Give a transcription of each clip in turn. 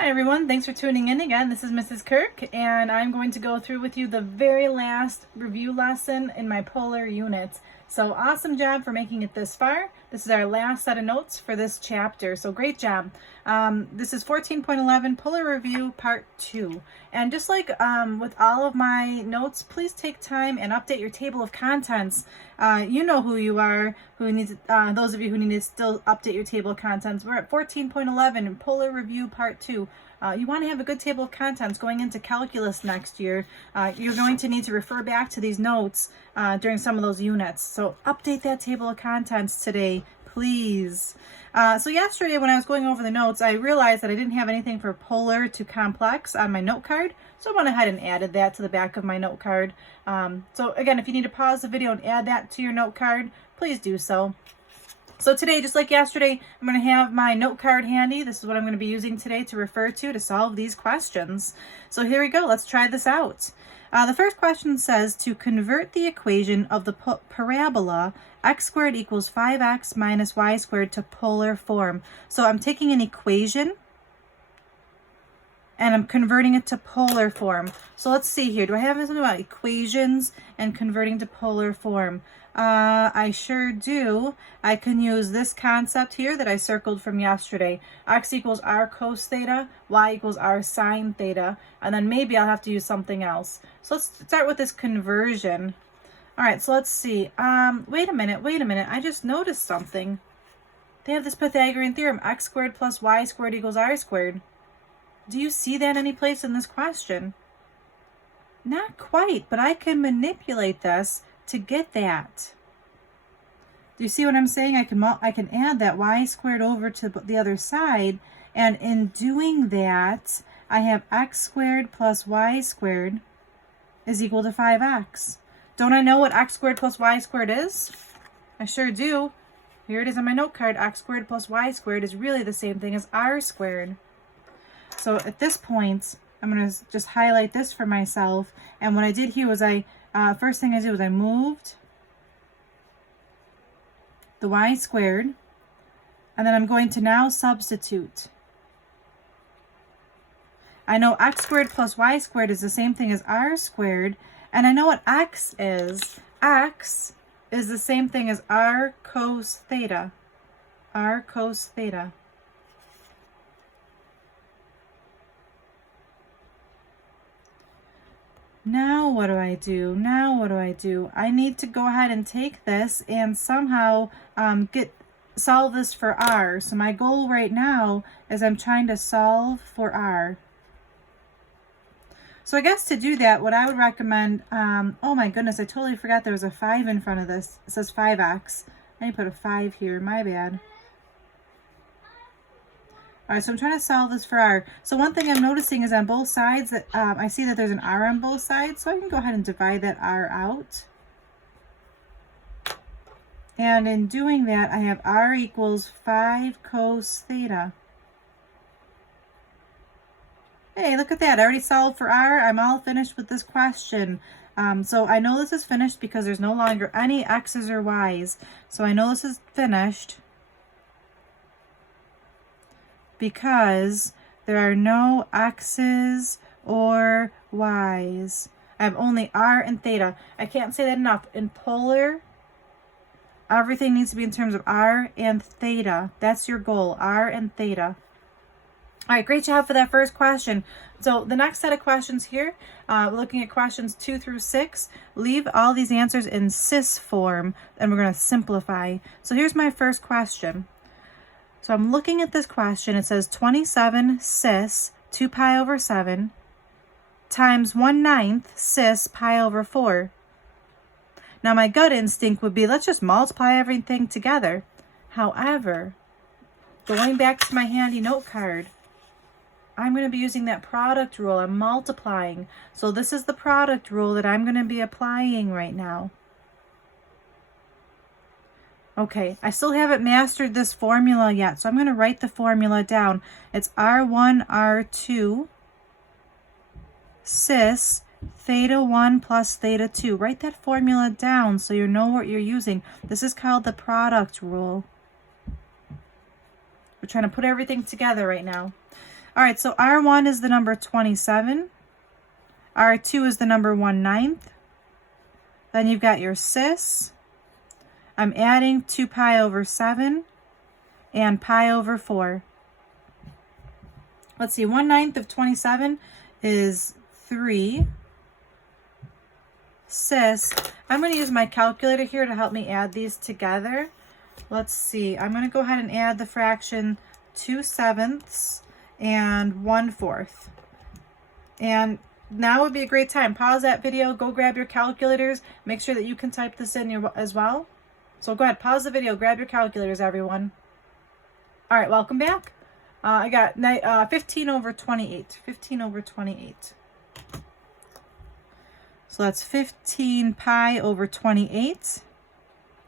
Hi everyone, thanks for tuning in again. This is Mrs. Kirk and I'm going to go through with you the very last review lesson in my polar unit. So awesome job for making it this far. This is our last set of notes for this chapter, so great job. This is 14.11 Polar Review Part 2. And just like with all of my notes, please take time and update your table of contents. You know who you are, those of you who need to still update your table of contents. We're at 14.11 in Polar Review Part 2. You want to have a good table of contents going into calculus next year. You're going to need to refer back to these notes during some of those units. So update that table of contents today, please. So yesterday when I was going over the notes, I realized that I didn't have anything for polar to complex on my note card. So I went ahead and added that to the back of my note card. So again, if you need to pause the video and add that to your note card, please do so. So today, just like yesterday, I'm going to have my note card handy. This is what I'm going to be using today to refer to solve these questions. So here we go. Let's try this out. The first question says to convert the equation of the parabola x squared equals 5x minus y squared to polar form. So I'm taking an equation and I'm converting it to polar form. So let's see here. Do I have something about equations and converting to polar form? I sure do. I can use this concept here that I circled from yesterday. X equals r cos theta, y equals r sine theta, and then maybe I'll have to use something else. So let's start with this conversion. All right, so let's see. Wait a minute. I just noticed something. They have this Pythagorean theorem, x squared plus y squared equals r squared. Do you see that any place in this question? Not quite, but I can manipulate this to get that. Do you see what I'm saying? I can add that y squared over to the other side, and in doing that, I have x squared plus y squared is equal to 5x. Don't I know what x squared plus y squared is? I sure do. Here it is on my note card. X squared plus y squared is really the same thing as r squared. So at this point, I'm going to just highlight this for myself. And what I did here was first thing I did was I moved the y squared, and then I'm going to now substitute. I know x squared plus y squared is the same thing as r squared, and I know what x is. X is the same thing as r cos theta. R cos theta. Now what do I do? I need to go ahead and take this and somehow solve this for r. So my goal right now is I'm trying to solve for r. So I guess to do that, what I would recommend, oh my goodness, I totally forgot there was a 5 in front of this. It says 5x. I need to put a 5 here, my bad. All right, so I'm trying to solve this for r. So one thing I'm noticing is on both sides that I see that there's an r on both sides, so I can go ahead and divide that r out. And in doing that, I have r equals 5 cos theta. Hey, look at that. I already solved for r. I'm all finished with this question. So I know this is finished because there's no longer any x's or y's. So I know this is finished because there are no x's or y's. I have only r and theta. I can't say that enough. In polar, everything needs to be in terms of r and theta. That's your goal, r and theta. All right, great job for that first question. So the next set of questions here, looking at questions 2 through 6, leave all these answers in cis form, and we're going to simplify. So here's my first question. So I'm looking at this question. It says 27 cis 2 pi over 7 times 1/9 cis pi over 4. Now my gut instinct would be, let's just multiply everything together. However, going back to my handy note card, I'm going to be using that product rule. I'm multiplying. So this is the product rule that I'm going to be applying right now. Okay, I still haven't mastered this formula yet, so I'm going to write the formula down. It's R1, R2, cis, theta 1 plus theta 2. Write that formula down so you know what you're using. This is called the product rule. We're trying to put everything together right now. All right, so R1 is the number 27. R2 is the number 1/9. Then you've got your cis. I'm adding 2 pi over 7 and pi over 4. Let's see, 1/9 of 27 is 3. Cis, I'm going to use my calculator here to help me add these together. Let's see, I'm going to go ahead and add the fraction 2/7 and 1/4. And now would be a great time. Pause that video, go grab your calculators, make sure that you can type this in as well. So go ahead, pause the video, grab your calculators, everyone. All right, welcome back. I got 15 over 28. 15 over 28. So that's 15 pi over 28.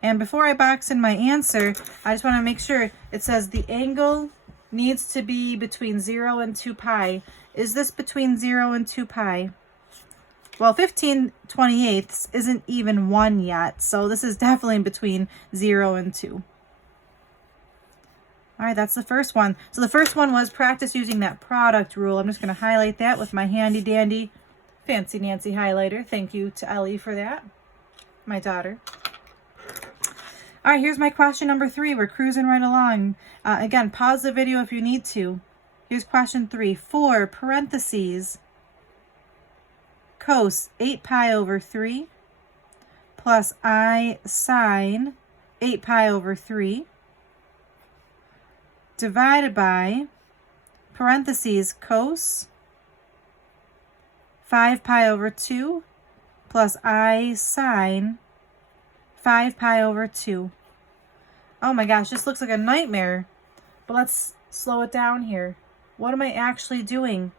And before I box in my answer, I just want to make sure it says the angle needs to be between 0 and 2 pi. Is this between 0 and 2 pi? Well, 15/28 isn't even 1 yet, so this is definitely between 0 and 2. All right, that's the first one. So the first one was practice using that product rule. I'm just going to highlight that with my handy dandy Fancy Nancy highlighter. Thank you to Ellie for that, my daughter. All right, here's my question number 3. We're cruising right along. Again, pause the video if you need to. Here's question 3. 4 parentheses cos 8 pi over 3 plus I sine 8 pi over 3 divided by parentheses cos 5 pi over 2 plus I sine 5 pi over 2. Oh my gosh, this looks like a nightmare. But let's slow it down here. What am I actually doing?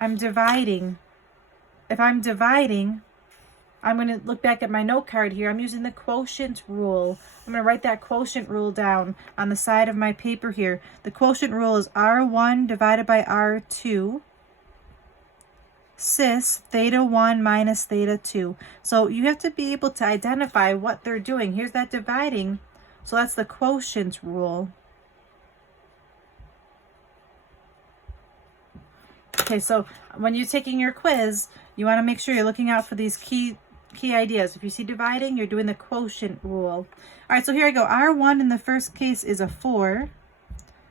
I'm dividing. If I'm dividing, I'm going to look back at my note card here. I'm using the quotient rule. I'm going to write that quotient rule down on the side of my paper here. The quotient rule is R1 divided by R2. Cis theta 1 minus theta 2. So you have to be able to identify what they're doing. Here's that dividing. So that's the quotient rule. Okay, so when you're taking your quiz, you want to make sure you're looking out for these key ideas. If you see dividing, you're doing the quotient rule. All right, so here I go. R1 in the first case is a 4.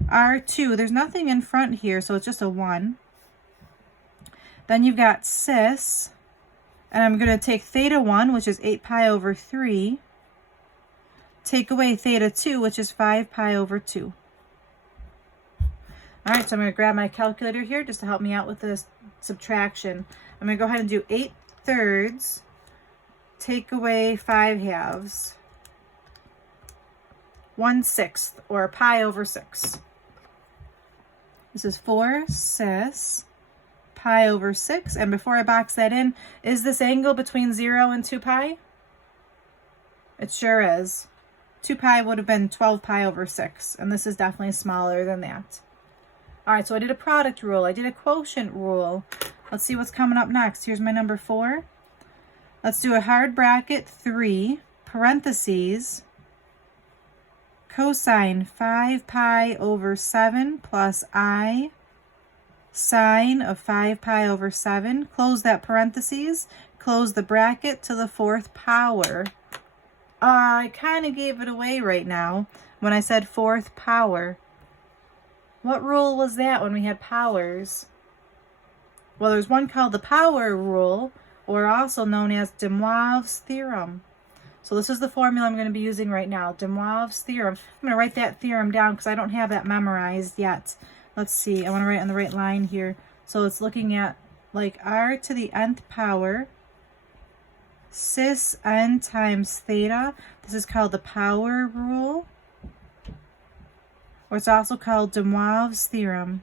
R2, there's nothing in front here, so it's just a 1. Then you've got cis, and I'm going to take theta 1, which is 8 pi over 3, take away theta 2, which is 5 pi over 2. All right, so I'm going to grab my calculator here just to help me out with this subtraction. I'm going to go ahead and do 8/3, take away 5/2, 1/6, or pi over 6. This is 4 cis pi over 6. And before I box that in, is this angle between 0 and 2 pi? It sure is. 2 pi would have been 12 pi over 6, and this is definitely smaller than that. All right, so I did a product rule. I did a quotient rule. Let's see what's coming up next. Here's my number 4. Let's do a hard bracket 3, parentheses, cosine 5 pi over 7 plus I sine of 5 pi over 7. Close that parentheses. Close the bracket to the 4th power. I kind of gave it away right now when I said 4th power. What rule was that when we had powers? Well, there's one called the power rule, or also known as de Moivre's theorem. So this is the formula I'm going to be using right now, de Moivre's theorem. I'm going to write that theorem down because I don't have that memorized yet. Let's see, I want to write on the right line here. So it's looking at like r to the nth power, cis n times theta. This is called the power rule, or it's also called de Moivre's theorem.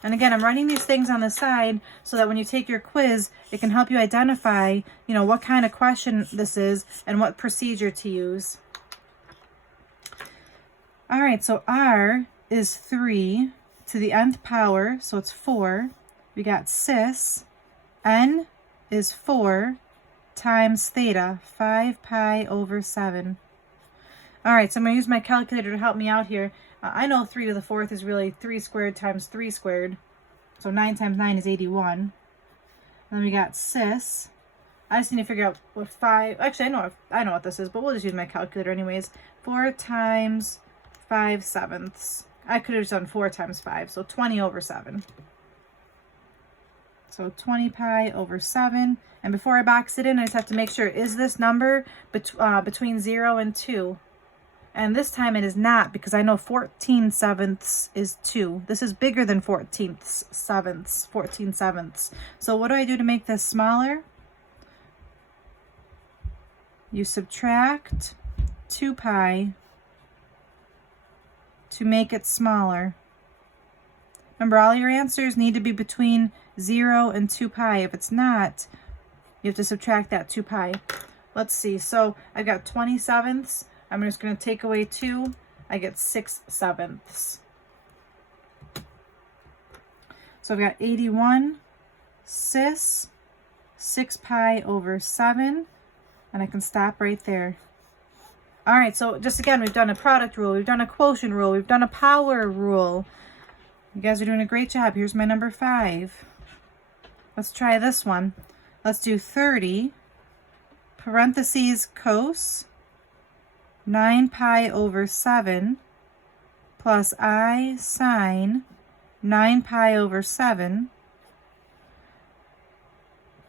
And again, I'm writing these things on the side so that when you take your quiz, it can help you identify, what kind of question this is and what procedure to use. All right, so r is 3 to the nth power, so it's 4. We got cis, n is 4 times theta, 5 pi over 7. All right, so I'm going to use my calculator to help me out here. I know 3 to the 4th is really 3 squared times 3 squared. So 9 times 9 is 81. Then we got cis. I just need to figure out what 5... Actually, I know what this is, but we'll just use my calculator anyways. 4 times 5 sevenths. I could have just done 4 times 5, so 20 over 7. So 20 pi over 7. And before I box it in, I just have to make sure, is this number between 0 and 2? And this time it is not, because I know 14 sevenths is 2. This is bigger than 14 sevenths. So what do I do to make this smaller? You subtract 2 pi to make it smaller. Remember, all your answers need to be between 0 and 2 pi. If it's not, you have to subtract that 2 pi. Let's see. So I've got 20 sevenths. I'm just going to take away 2. I get 6 sevenths. So I've got 81 cis 6 pi over 7. And I can stop right there. All right, so just again, we've done a product rule. We've done a quotient rule. We've done a power rule. You guys are doing a great job. Here's my number 5. Let's try this one. Let's do 30 parentheses cos 9 pi over 7 plus I sine 9 pi over 7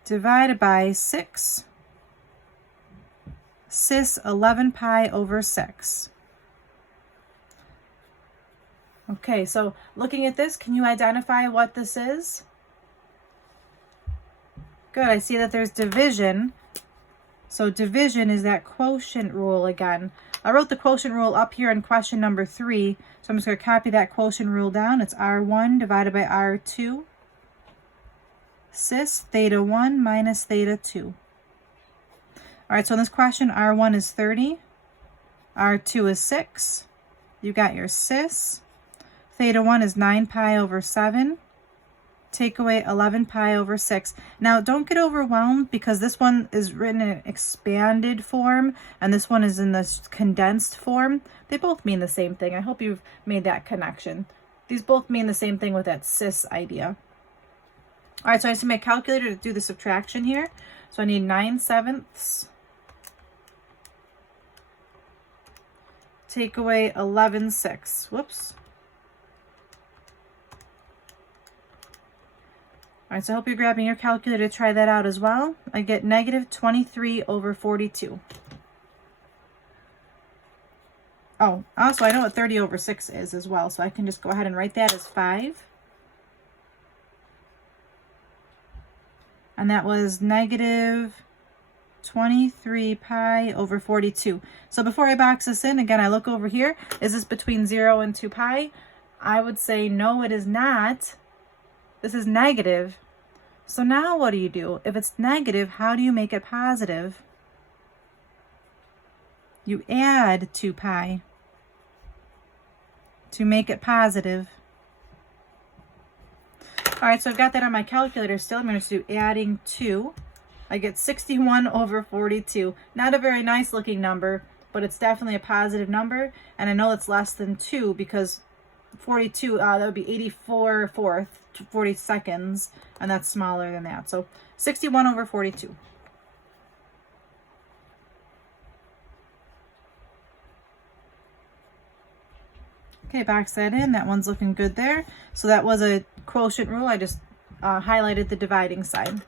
divided by 6 cis 11 pi over 6. Okay, so looking at this, can you identify what this is? Good, I see that there's division. So division is that quotient rule again. I wrote the quotient rule up here in question number 3. So I'm just going to copy that quotient rule down. It's R1 divided by R2. Cis theta 1 minus theta 2. All right, so in this question, R1 is 30. R2 is 6. You got your cis. Theta 1 is 9 pi over 7. Take away 11 pi over 6. Now, don't get overwhelmed because this one is written in an expanded form and this one is in this condensed form. They both mean the same thing. I hope you've made that connection. These both mean the same thing with that cis idea. All right, so I just need my calculator to do the subtraction here. So I need 9 sevenths. Take away 11 sixths. Whoops. All right, so I hope you're grabbing your calculator to try that out as well. I get negative 23 over 42. Oh, also I know what 30 over 6 is as well, so I can just go ahead and write that as 5. And that was negative 23 pi over 42. So before I box this in, again, I look over here. Is this between 0 and 2 pi? I would say no, it is not. This is negative. So now what do? If it's negative, how do you make it positive? You add 2 pi to make it positive. All right, so I've got that on my calculator still. I'm going to do adding 2. I get 61 over 42. Not a very nice looking number, but it's definitely a positive number. And I know it's less than 2 because 42, that would be 84 fourth, 40 seconds, and that's smaller than that. So 61 over 42. Okay, box that in. That one's looking good there. So that was a quotient rule. I just highlighted the dividing side.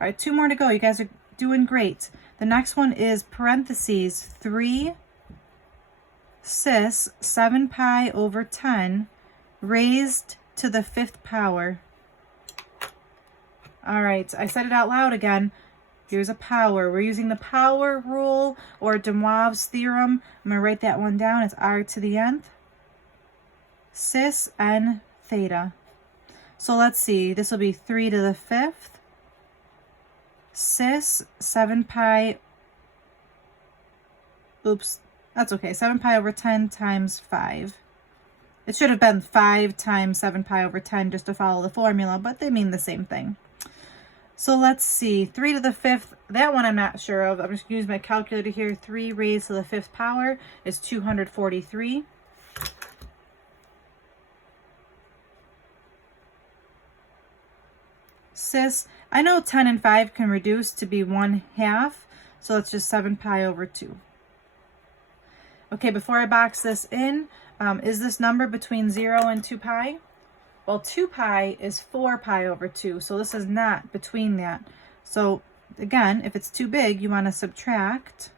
All right, 2 more to go. You guys are doing great. The next one is parentheses 3 cis 7 pi over 10 raised to the 5th power. All right, I said it out loud again. Here's a power. We're using the power rule or De Moivre's theorem. I'm going to write that one down. It's r to the nth. Cis n theta. So let's see. This will be 3 to the 5th. Cis 7 pi. Oops. That's okay. 7 pi over 10 times 5. It should have been 5 times 7 pi over 10 just to follow the formula, but they mean the same thing. So let's see. 3 to the 5th, that one I'm not sure of. I'm just going to use my calculator here. 3 raised to the 5th power is 243. Sis, I know 10 and 5 can reduce to be 1/2, so it's just 7 pi over 2. Okay, before I box this in, is this number between 0 and 2 pi? Well, 2 pi is 4 pi over 2, so this is not between that. So again, if it's too big, you want to subtract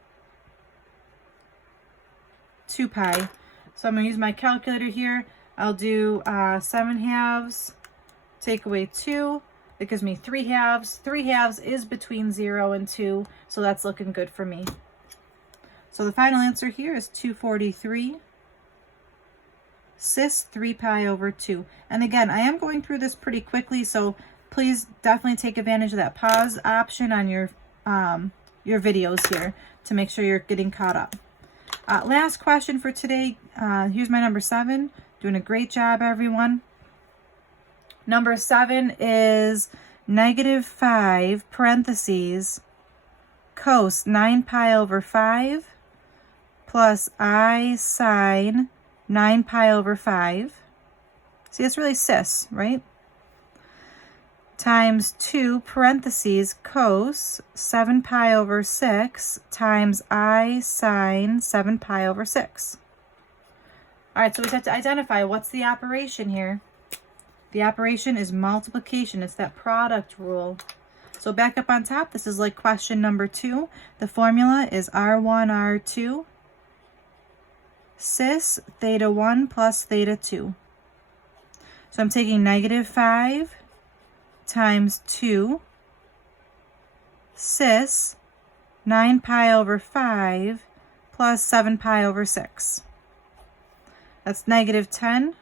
2 pi. So I'm going to use my calculator here. I'll do 7/2, take away 2. It gives me 3/2. 3/2 is between 0 and 2, so that's looking good for me. So the final answer here is 243. Sis, 3 pi over 2. And again, I am going through this pretty quickly, so please definitely take advantage of that pause option on your videos here to make sure you're getting caught up. Last question for today. Here's my number 7. Doing a great job, everyone. Number 7 is -5 parentheses cos 9 pi over 5 plus I sine 9 pi over 5. See, it's really sis, right? Times 2 parentheses cos 7 pi over 6 times I sine 7 pi over 6. All right, so we have to identify what's the operation here. The operation is multiplication. It's that product rule. So back up on top, this is like question number 2. The formula is R1, R2, cis theta 1 plus theta 2. So I'm taking -5 times 2 cis 9 pi over 5 plus 7 pi over 6. That's -10.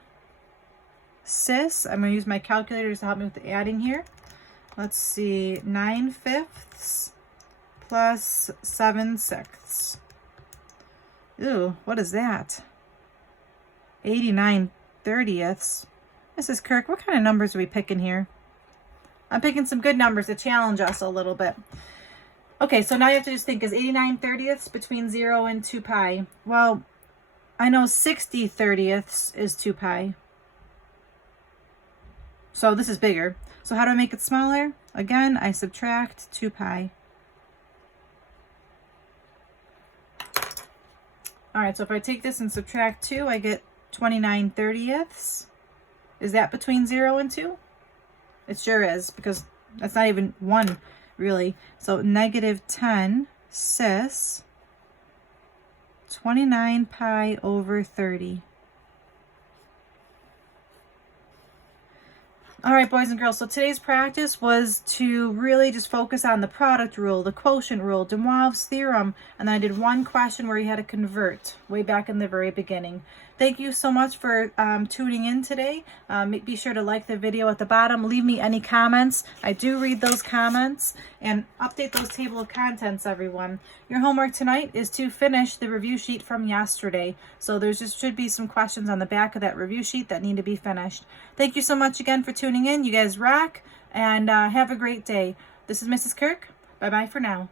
Cis, I'm going to use my calculator to help me with the adding here. Let's see, 9/5 plus 7/6. Ooh, what is that? 89/30. Mrs. Kirk, what kind of numbers are we picking here? I'm picking some good numbers to challenge us a little bit. Okay, so now you have to just think, is 89/30 between 0 and 2 pi? Well, I know 60/30 is 2 pi. So this is bigger. So how do I make it smaller? Again, I subtract 2 pi. All right, so if I take this and subtract 2, I get 29/30. Is that between 0 and 2? It sure is, because that's not even 1, really. So -10 cis 29 pi over 30. All right, boys and girls, so today's practice was to really just focus on the product rule, the quotient rule, De Moivre's theorem, and then I did one question where you had to convert way back in the very beginning. Thank you so much for tuning in today. Be sure to like the video at the bottom. Leave me any comments. I do read those comments, and update those table of contents, everyone. Your homework tonight is to finish the review sheet from yesterday. So there just should be some questions on the back of that review sheet that need to be finished. Thank you so much again for tuning in. You guys rock, and have a great day. This is Mrs. Kirk. Bye-bye for now.